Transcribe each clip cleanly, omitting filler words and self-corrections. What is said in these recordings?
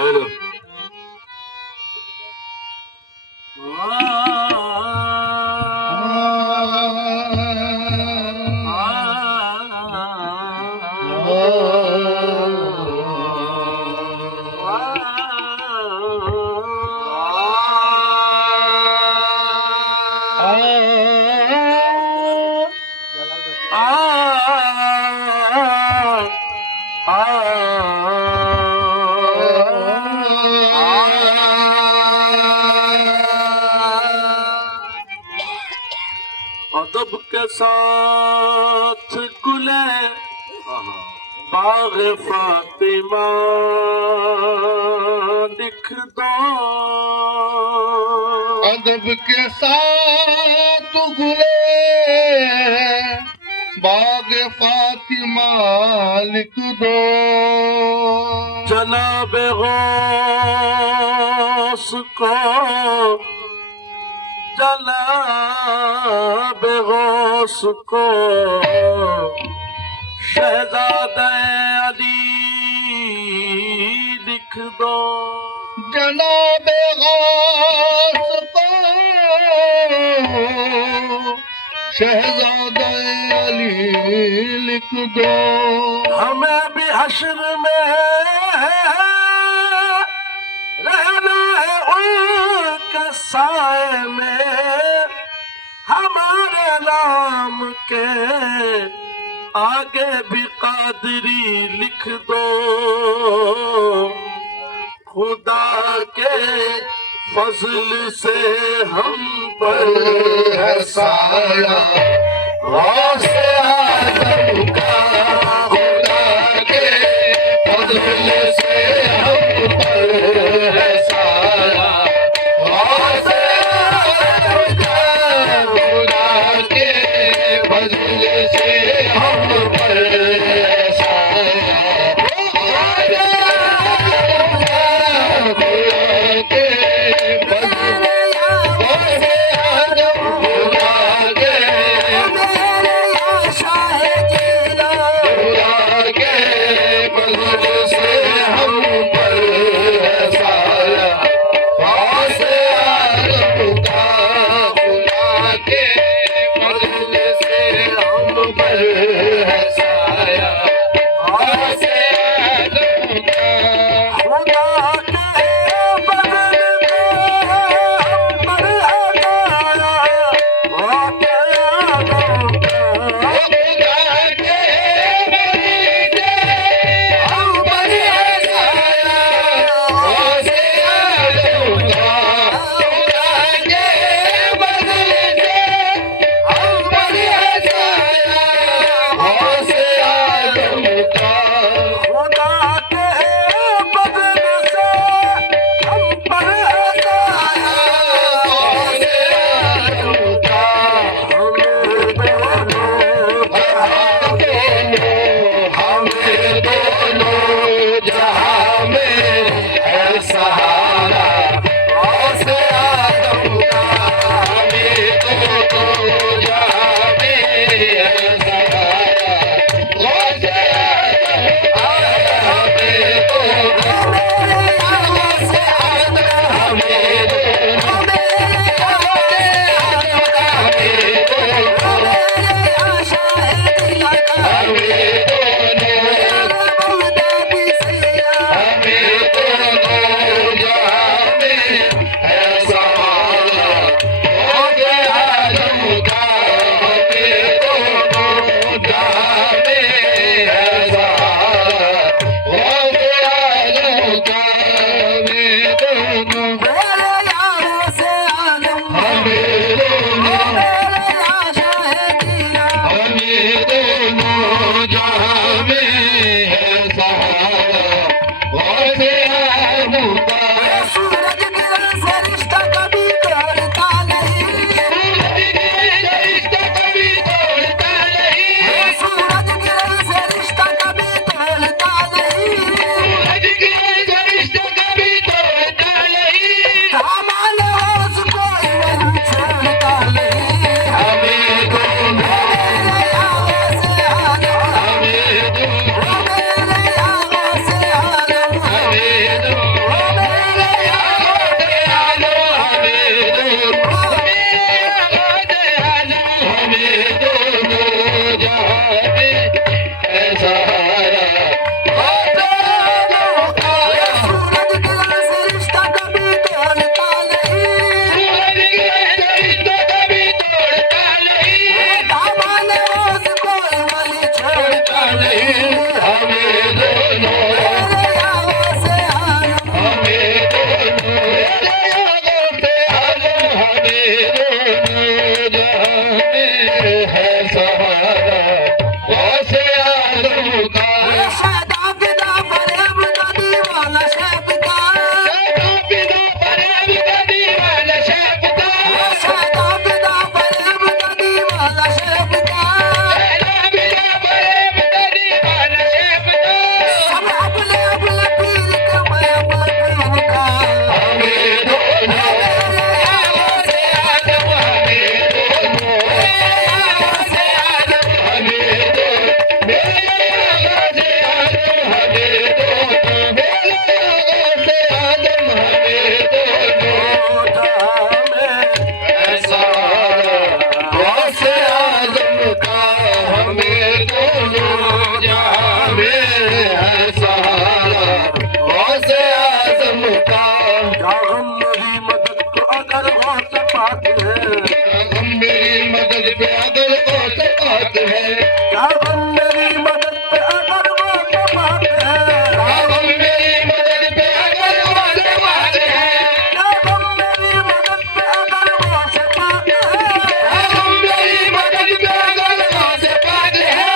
चलो अदब के साथ गुले बाग फातिमा लिख दो। अदब के साथ गुले बाग फातिमा लिख दो। जनाब गौस को जनाब गौस को शहजादे अली लिख दो। जनाब गौस को शहजादे अली लिख दो। हमें भी हश्र में रहना है उनके साए में, हमारे नाम के आगे भी कादरी लिख दो। खुदा के फजल से हम पर है साया गौसे आज़म का। खुदा के फजल से हम पर है साया गौसे आज़म का। खुदा के फजल से हम पर है साया क्या गम मेरी मदद को अगर गौस पाक है, हम मेरी मदद पे अगर गौस पाक है, क्या गम मेरी मदद पे अगर गौस पाक है, हम मेरी मदद पे अगर गौस पाक है, क्या गम मेरी मदद पे अगर गौस पाक है, हम मेरी मदद पे अगर गौस पाक है,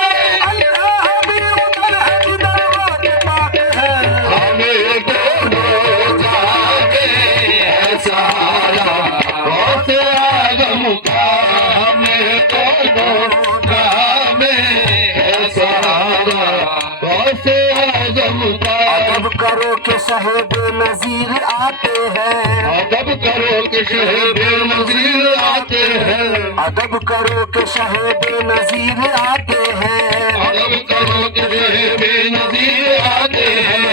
अल्लाह भी उधर है जिधर गौस पाक है। हमें दोनों जहां में है सहारा गौस आजम का, हमें दोनों जहां में है सहारा गौस आजम का। अदब करो कि साहिब नजीर आते हैं, अदब करो कि शहब नजीर आते हैं, अदब करो कि साहिब नजीर आते हैं, अदब करो कि शहब नजीर आते हैं,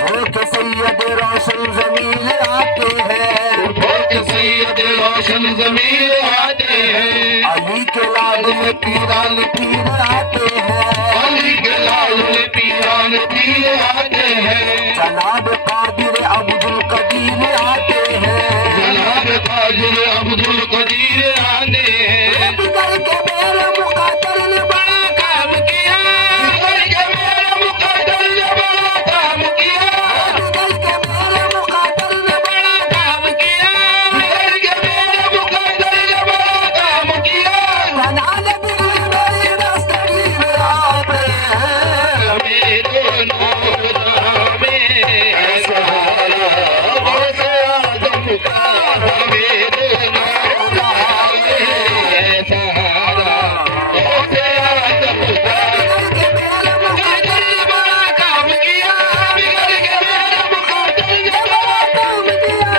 खुद के सैयद रोशन जमील आते हैं, उठो के सैयद रोशन जमीर आते हैं, अली के लाल में पीरान पीर आते हैं, अली के लाल में पीरान पीर आते हैं, जनाब कादिर अब्दुल कदीर आते हैं, जनाब कादिर अब्दुल कदीर आते हैं। बिगड़ के मेरे मुकद्दर ने बड़ा काम किया, बिगड़ के मेरे मुकद्दर ने बड़ा काम किया, बिगड़ के मेरे मुकद्दर ने बड़ा काम किया, बिगड़ के मेरे मुकद्दर ने बड़ा काम किया। बनाने बिगड़ी मेरी दस्तगीर आते हैं। हमें दोनों जहां में है सहारा गौस आजम का, हमें दोनों जहां में है सहारा गौस आजम का। बिगड़ के मेरे मुकद्दर ने बड़ा काम किया, बिगड़ के मेरे मुकद्दर ने बड़ा काम किया,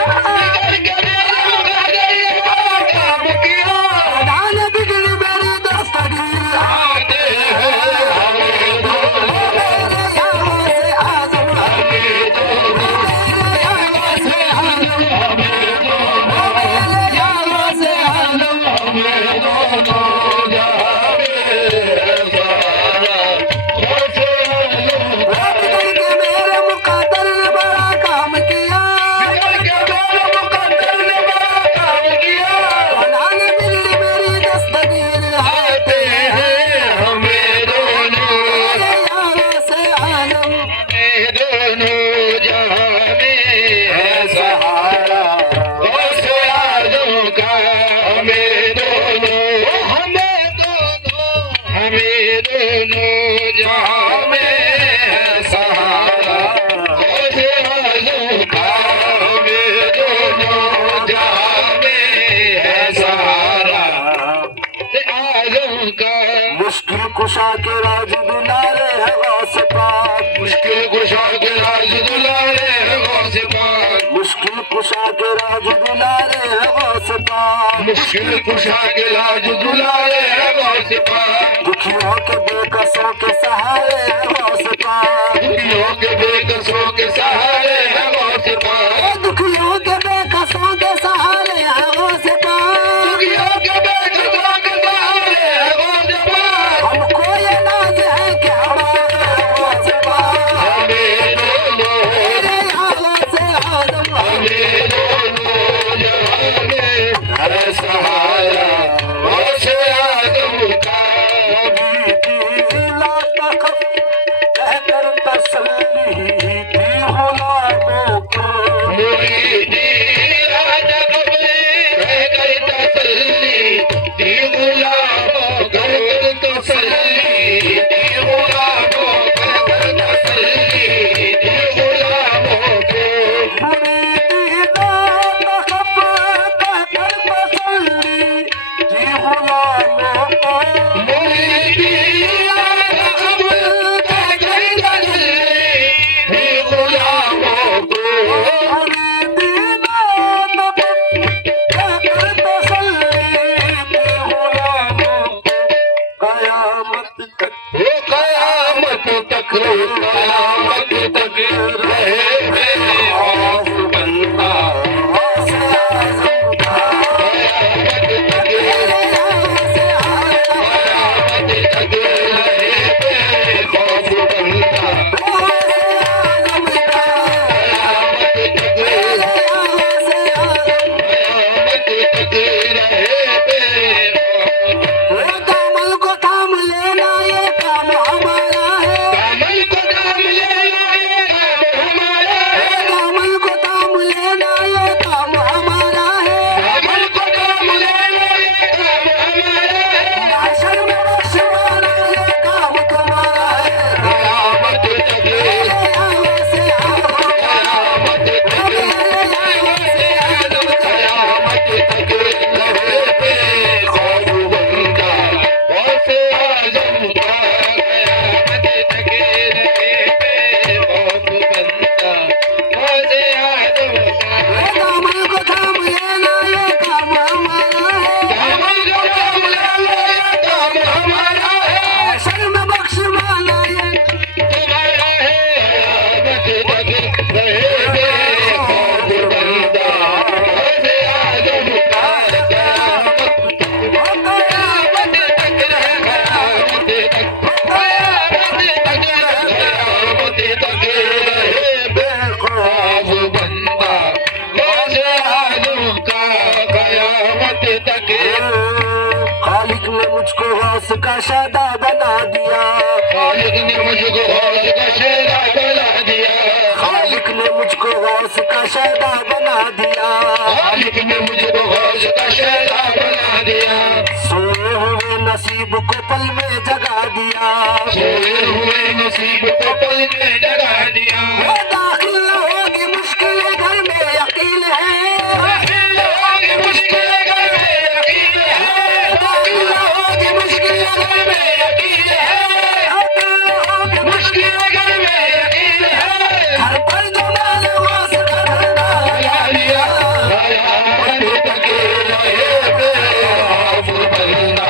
बिगड़ के मेरे मुकद्दर ने बड़ा काम किया। बनाने बिगड़ी मेरी दस्तगीर आते हैं हमें दोनों, मेरे यारों से आजम, हमें दोनों, मेरे यारों से आजम, हमें दोनों, मेरे यारों से आजम। हमें दोनों जहां में है सहारा गौस आजम का। बिगड़ के मेरे मुकद्दर ने बड़ा काम किया, बिगड़ के मेरे मुकद्दर ने बड़ा काम किया। बनाने बिगड़ी मेरी दस्तगीर आते हैं हमें दोनों, मेरे यारों से आजम, हमें दोनों जहां में है सहारा गौस आजम का। हमें दोनों, हमें दोनों, हमें दोनों जहां में है सहारा गौस आजम का। हमें दोनों जहां में है सहारा आजम का। मुश्किल कुशा के राज दुलारे है गौस पाक, मुश्किल कुशा के राज दुलारे है गौस पाक, मुश्किल कुशा के राज दुलारे है गौस पाक, मुश्किल कुशा के राज दुलारे है गौस पाक, दुखियों के बेकसों के सहारे है गौस पाक, दुखियों के बेकसों के सहारे है गौस पाक, दुखियों के बेकसों के सहारे है गौस पाक। दुखियों के बेकसों के सहारे है गौस पाक। हमको ये नाज है कि हमारे गौस पाक, हमें दोनों, मेरे यारों से आजम, हमें दोनों जहां में है सहारा गौस आजम का। ला तखफ कहकर तसल्ली दी गुलामों को, मुरीदी राजा कबरे कहकर तसल्ली दी गुलामों कहकर तसल्ली दी गुलामों कहकर तसल्ली दी गुलामों को। मुरीदी ला तखफ कहकर तसल्ली का शादा बना दिया। खालिक ने मुझको गौस का शेरा बना दिया। खालिक ने मुझको गौस का शादा बना दिया। खालिक ने मुझको गौस का शेरा बना दिया। सोए हुए नसीब को पल में जगा दिया। सोए हुए नसीब को पल में जगा दिया। वो दाखिल होगी मुश्किल घर में यकीन है। दाखिल होगी मुश्किल घर में यकीन है। दाखिल होगी मुश्किल घर में यकीन है। मुश्किल घर में यकीन है। हर पल जो मैंने गौस का धंधा लगा लिया। कयामत तक रहे बेखौफ बंदा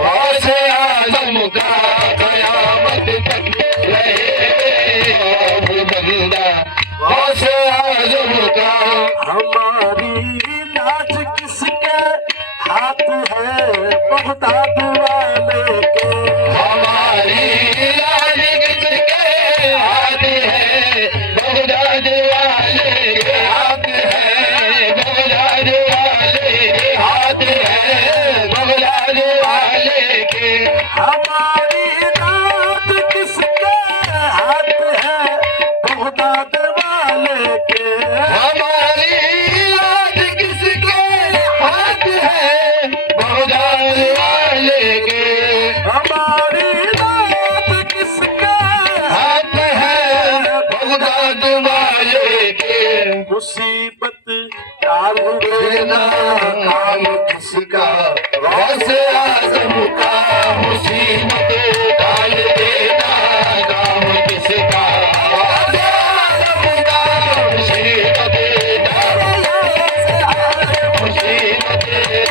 गौसे आज़म का। कयामत तक रहे बेखौफ बंदा गौसे आज़म का। हमारी नाच किसके हाथ है बगदाद वाले के। हमारी लाज किसके हाथ है बगदाद वाले के हाथ है। बगदाद वाले के हाथ है। बगदाद वाले के। हमारी नाच किसके हाथ है बगदाद वाले के। हमारी लाज किसके हाथ है बगदाद वाले के। हमारी नाच किसके हाथ है बगदाद वाले के। मुसीबत डाल देना काम किसका गौसे आज़म का। मुसीबत डाल देना काम किसका गौसे आज़म का। मुसीबत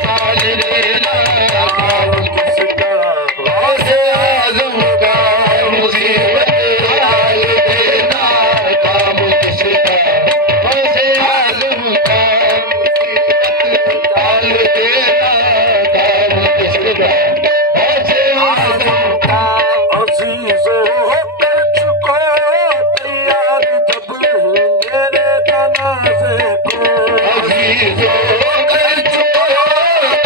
डाल देना काम किसका गौसे आज़म का। मुसीबत डाल देना काम किसका गौसे आज़म का। डाल देना काम किसका गौसे आज़म का। अजीजों कर चुको तैयार जब मेरे जनाजे को। अजीजों कर चुको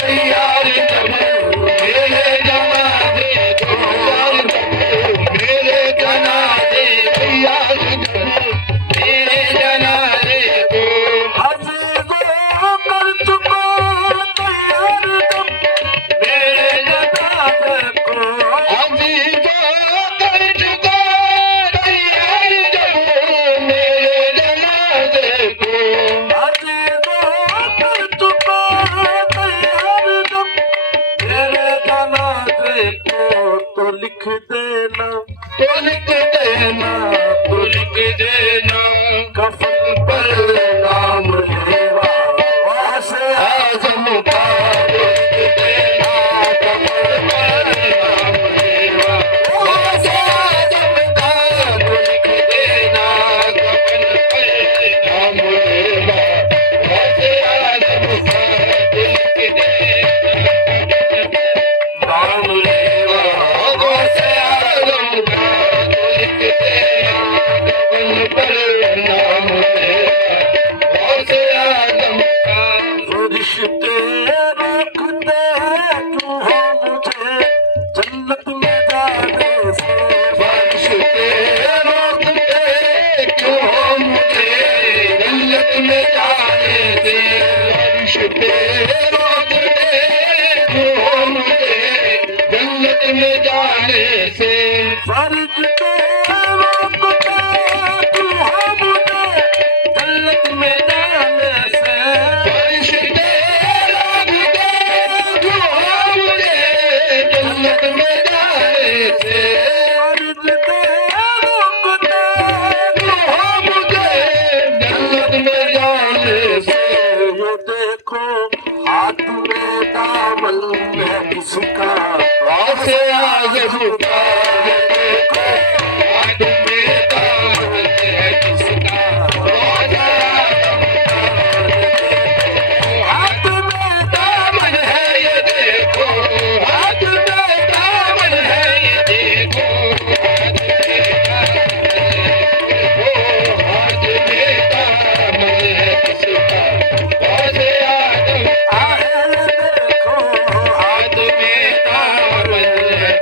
तैयार जब मेरे जनाजे को। मेरे जनाजे तैयार जब मेरे जनाजे को। अजीजों कर चुको तैयार जब मेरे जनाजे को। अजीजों कर चुको तैयार जब मेरे जनाजे को। अजीजों कर चुको तैयार जब मेरे जनाजे को। तो लिख देना तो लिख देना तो लिख देना कफन पर नाम लेवा वासे आज़म का। तो लिख देना कमर पर नाम लेवा गौसे आज़म का। तो लिख देना कमर पर नाम लेवा गौसे आज़म का। तो लिख देना नाम लेवा गौसे आज़म का। तो लिख देना कमर पर नाम लेवा गौसे आज़म का। वो रिश्ते रोकते क्यों हो मुझे जन्नत में जाने से। बारिश के रोकते क्यों हो मुझे जन्नत में जाने से। बारिश के रोकते क्यों हो मुझे जन्नत में जाने से। फर्ज पे रोकते क्यों हो मुझे जन्नत में जाने से। बारिश के रोकते क्यों हो मुझे जन्नत में जाने से। फर्ज पे रोकते क्यों हो मुझे जन्नत में जाने से। ये देखो हाथ में दामन है किसका। गौसे आज़म का। ये देखो हाथ में दामन है किसका गौसे आज़म का। हाथ में दामन है ये देखो हाथ में दामन है ये देखो। हाथ में दामन है किसका गौसे आज़म। आहे देखो हाथ में दामन है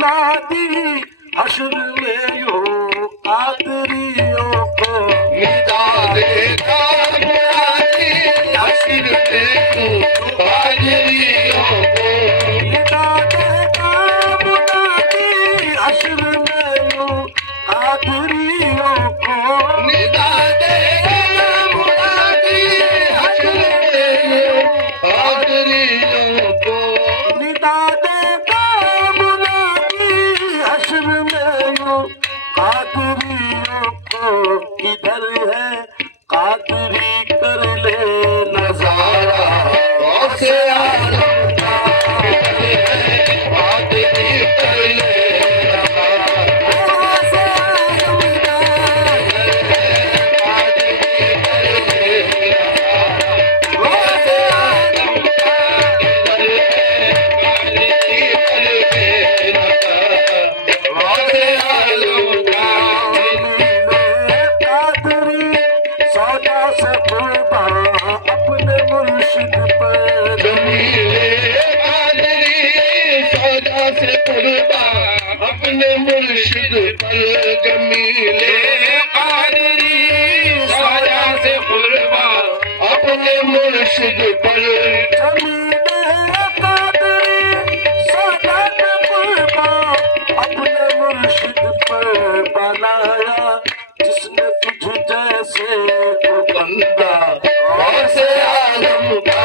मुनादी हश्र में यूं कादरियों को निदा देगा मुरादी हश्र में यूं कादरियों को निदा देगा मुनादी हश्र में यूं कादरियों को निदा देगा मुरादी हश्र में यूं कादरियों को निदा देगा मुनादी हश्र में यूं कादरियों को इधर है कादरी कर ले नजारा से आलम का कादरी कर ले से आलम का कादरी सौदा से कुर्बान अपने मुर्शिद पर अपने मुर्शिद पर जमीले कादरी सौदा से कुर्बान अपने मुर्शिद पर जमीने कादरी सौदा से कुर्बान अपने मुर्शिद पर बनाया जिसने तुझ जैसे को बंदा से आलम का